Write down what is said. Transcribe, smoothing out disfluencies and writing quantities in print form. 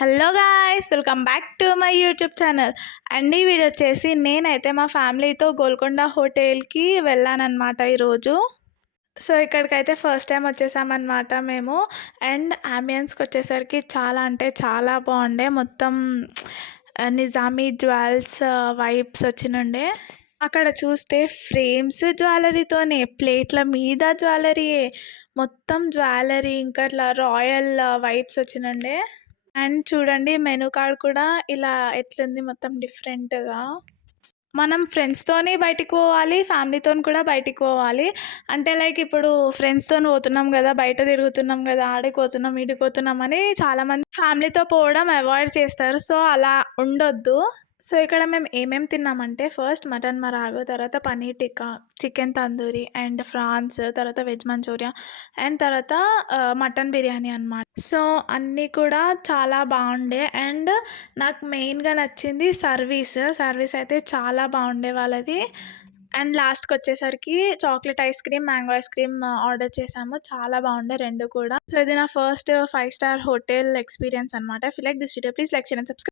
Hello guys, welcome back to my YouTube channel. And ఈ video వచ్చేసి నేనైతే మా ఫ్యామిలీతో గోల్కొండ హోటల్కి వెళ్ళానన్నమాట ఈరోజు. సో ఇక్కడికైతే ఫస్ట్ టైం వచ్చేసామన్నమాట మేము. అండ్ అంబియన్స్కి వచ్చేసరికి చాలా అంటే చాలా బాగుండే. మొత్తం నిజామీ జ్యువెల్స్ వైబ్స్ వచ్చినుండే. అక్కడ చూస్తే ఫ్రేమ్స్ జ్యువెలరీతోనే, ప్లేట్ల మీద జ్యువెలరీ, మొత్తం జ్యువెలరీ, ఇంకా ఇట్లా రాయల్ వైబ్స్ వచ్చినుండే. అండ్ చూడండి మెనూ కార్డ్ కూడా ఇలా ఎట్లుంది, మొత్తం డిఫరెంట్గా. మనం ఫ్రెండ్స్తోని బయటికి పోవాలి, ఫ్యామిలీతో కూడా బయటికి పోవాలి. అంటే లైక్ ఇప్పుడు ఫ్రెండ్స్తో పోతున్నాం కదా, బయట తిరుగుతున్నాం కదా, ఆడికి పోతున్నాం ఈడికి పోతున్నాం అని చాలామంది ఫ్యామిలీతో పోవడం అవాయిడ్ చేస్తారు. సో అలా ఉండొద్దు. సో ఇక్కడ మేము ఏమేమి తిన్నామంటే, ఫస్ట్ మటన్ మరాగు, తర్వాత పనీర్ టిక్కా, చికెన్ తందూరి అండ్ ఫ్రాన్స్, తర్వాత వెజ్ మంచూరియా అండ్ తర్వాత మటన్ బిర్యానీ అన్నమాట. సో అన్నీ కూడా చాలా బాగుండే. అండ్ నాకు మెయిన్గా నచ్చింది సర్వీస్ అయితే చాలా బాగుండే వాళ్ళది. అండ్ లాస్ట్కి వచ్చేసరికి chocolate ice cream, mango ice cream order చేసాము. చాలా బాగుండే రెండు కూడా. సో ఇది నా ఫస్ట్ 5 స్టార్ హోటల్ ఎక్స్పీరియన్స్ అనమాట. If you like this video please like, share and subscribe.